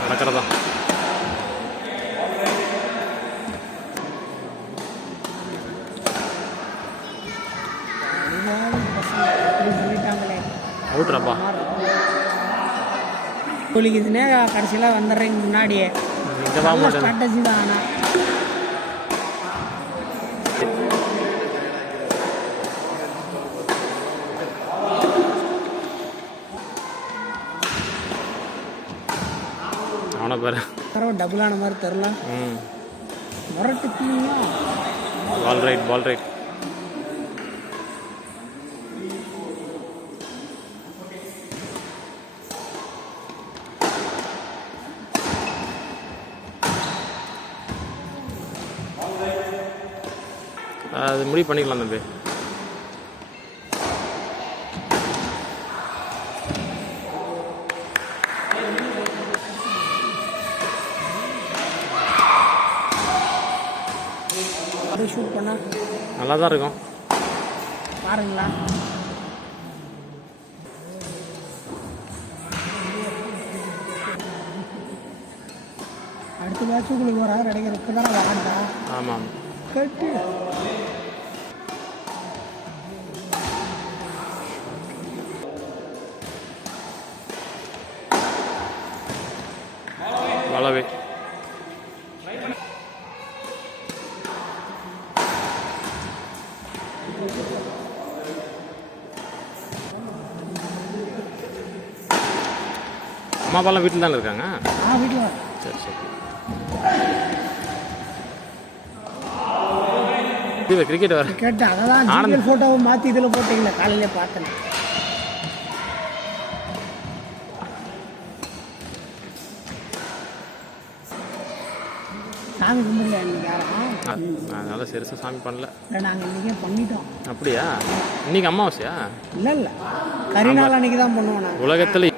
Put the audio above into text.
நடக்கிறதா அவுட்ராப்பா குளிக்குதுன்னே கடைசியில் வந்துடுறீங்க முன்னாடியே ஸ்ட்ராட்டஜி தான். ஆனால் அவனை பேர் டபுளான மாதிரி தெரில. முரட்டு பால் ரைட் பால் ரைட். அது முடிவு பண்ணிக்கலாம் தம்பி. ஷூட் பண்ணா நல்லா தான் இருக்கும் பாருங்களா. அடுத்த மேட்ச் உங்களுக்கு வர கிடைக்கிற இப்போ தானே வாண்டா. ஆமாம் கட்டு வளவே அம்மா அப்பாலாம் வீட்டில் தானே இருக்காங்க? வீட்டில். சரி சரி. இது கிரிக்கெட் வர கிரிக்கெட் அதான் ஃபோட்டோவை மாற்றி இதில் போட்டிங்களா காலையிலே பார்த்தேன். சாமி கும்பிடல இன்னைக்கு யாரும். அதனால சிறுசு சாமி பண்ணல. நாங்கள் இன்றைக்கே பண்ணிட்டோம். அப்படியா? இன்னைக்கு அமாவாசையா? இல்லை கரிநாள் அன்னைக்கு தான் பண்ணுவோம். உலகத்தில்